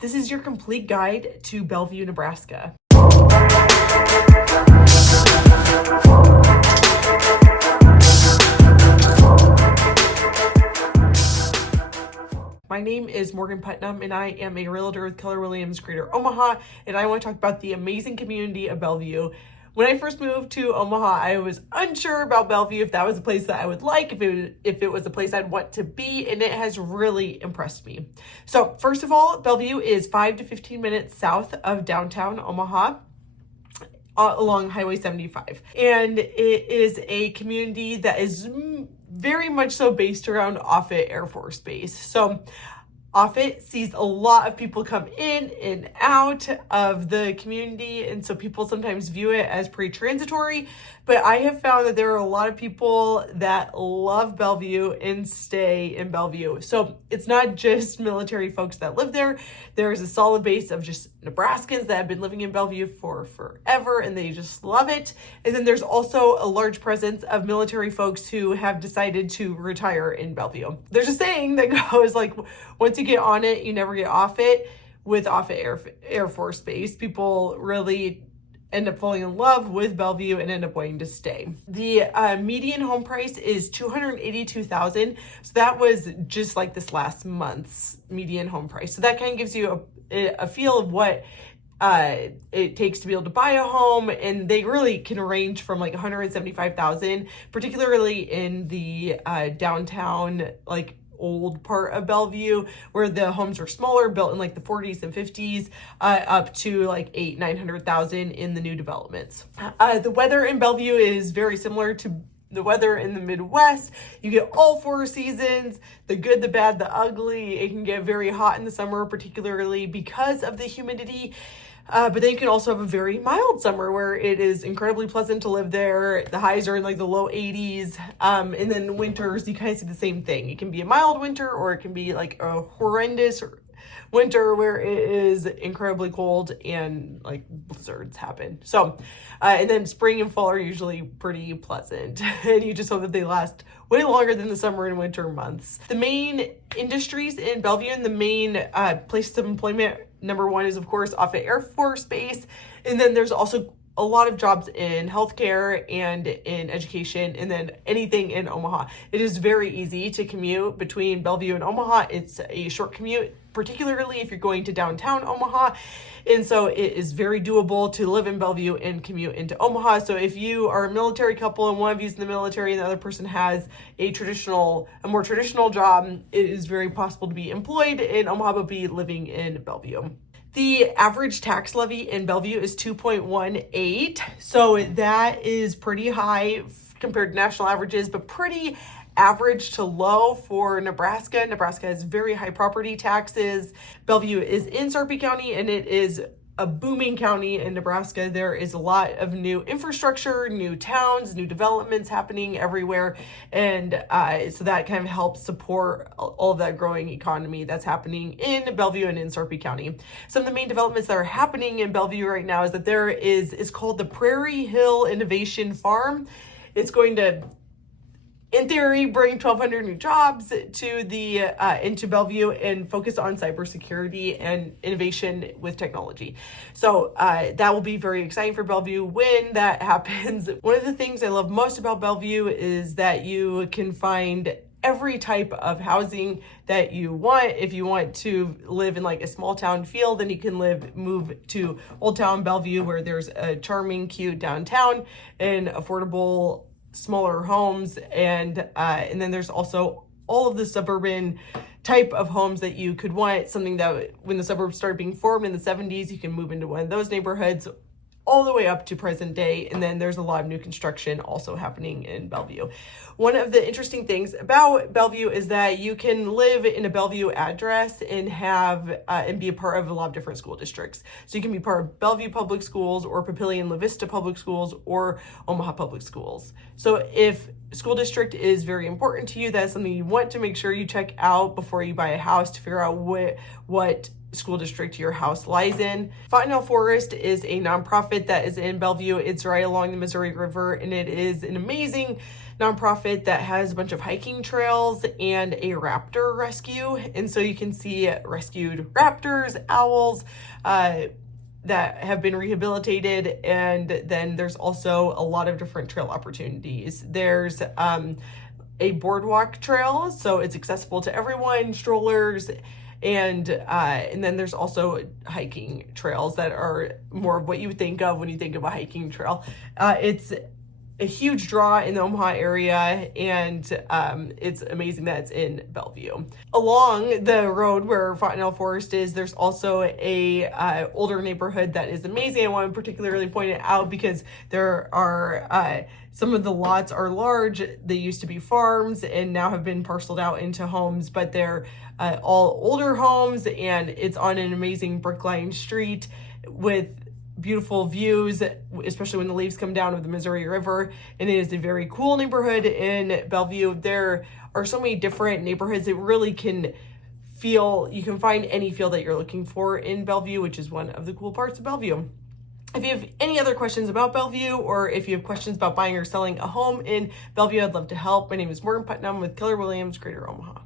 This is your complete guide to Bellevue, Nebraska. My name is Morgan Putnam, and I am a realtor with Keller Williams Greater Omaha, and I want to talk about the amazing community of Bellevue. When I first moved to Omaha, I was unsure about Bellevue, if that was a place that I would like, if it was a place I'd want to be, and it has really impressed me. So first of all, Bellevue is 5 to 15 minutes south of downtown Omaha, along Highway 75. And it is a community that is very much so based around Offutt Air Force Base. So Offutt sees a lot of people come in and out of the community, and so people sometimes view it as pretty transitory, but I have found that there are a lot of people that love Bellevue and stay in Bellevue. So it's not just military folks that live there. There's a solid base of just Nebraskans that have been living in Bellevue for forever, and they just love it. And then there's also a large presence of military folks who have decided to retire in Bellevue. There's a saying that goes like, once you get on it, you never get off it. With Offutt Air Force Base, people really end up falling in love with Bellevue and end up wanting to stay. The median home price is $282,000. So that was just like this last month's median home price. So that kind of gives you a feel of what it takes to be able to buy a home, and they really can range from like $175,000, particularly in the downtown, like old part of Bellevue, where the homes are smaller, built in like the 40s and 50s, up to like $900,000 in the new developments. The weather in Bellevue is very similar to the weather in the Midwest. You get all four seasons, the good, the bad, the ugly. It can get very hot in the summer, particularly because of the humidity. But then you can also have a very mild summer where it is incredibly pleasant to live there. The highs are in like the low 80s. And then winters, you kind of see the same thing. It can be a mild winter, or it can be like a horrendous winter where it is incredibly cold and like blizzards happen. So, and then spring and fall are usually pretty pleasant, and you just hope that they last way longer than the summer and winter months. The main industries in Bellevue and the main places of employment, number one is of course Offutt Air Force Base, and then there's also a lot of jobs in healthcare and in education, and then anything in Omaha. It is very easy to commute between Bellevue and Omaha. It's a short commute, particularly if you're going to downtown Omaha. And so it is very doable to live in Bellevue and commute into Omaha. So if you are a military couple and one of you's in the military and the other person has a more traditional job, it is very possible to be employed in Omaha but be living in Bellevue. The average tax levy in Bellevue is 2.18, so that is pretty high compared to national averages, but pretty average to low for Nebraska. Nebraska has very high property taxes. Bellevue is in Sarpy County, and it is a booming county in Nebraska. There is a lot of new infrastructure, new towns, new developments happening everywhere. And so that kind of helps support all of that growing economy that's happening in Bellevue and in Sarpy County. Some of the main developments that are happening in Bellevue right now is that it's called the Prairie Hill Innovation Farm. It's going to, in theory, bring 1,200 new jobs to into Bellevue and focus on cybersecurity and innovation with technology. So that will be very exciting for Bellevue when that happens. One of the things I love most about Bellevue is that you can find every type of housing that you want. If you want to live in like a small town feel, then you can move to Old Town Bellevue, where there's a charming, cute downtown and affordable smaller homes, and then there's also all of the suburban type of homes that you could want. Something that when the suburbs started being formed in the 70s, you can move into one of those neighborhoods all the way up to present day. And then there's a lot of new construction also happening in Bellevue. One of the interesting things about Bellevue is that you can live in a Bellevue address and have and be a part of a lot of different school districts. So you can be part of Bellevue Public Schools or Papillion La Vista Public Schools or Omaha Public Schools. So if school district is very important to you, that's something you want to make sure you check out before you buy a house, to figure out what school district your house lies in. Offutt Forest is a nonprofit that is in Bellevue. It's right along the Missouri River, and it is an amazing nonprofit that has a bunch of hiking trails and a raptor rescue. And so you can see rescued raptors, owls, that have been rehabilitated, and then there's also a lot of different trail opportunities. There's a boardwalk trail, so it's accessible to everyone, strollers, and then there's also hiking trails that are more of what you would think of when you think of a hiking trail. It's a huge draw in the Omaha area, and it's amazing that it's in Bellevue. Along the road where Offutt Forest is, there's also a older neighborhood that is amazing. I want to particularly point it out because there are some of the lots are large. They used to be farms and now have been parceled out into homes, but they're all older homes, and it's on an amazing brick-lined street with beautiful views, especially when the leaves come down of the Missouri River. And it is a very cool neighborhood in Bellevue. There are so many different neighborhoods that really can feel, you can find any feel that you're looking for in Bellevue, which is one of the cool parts of Bellevue. If you have any other questions about Bellevue, or if you have questions about buying or selling a home in Bellevue, I'd love to help. My name is Morgan Putnam with Keller Williams, Greater Omaha.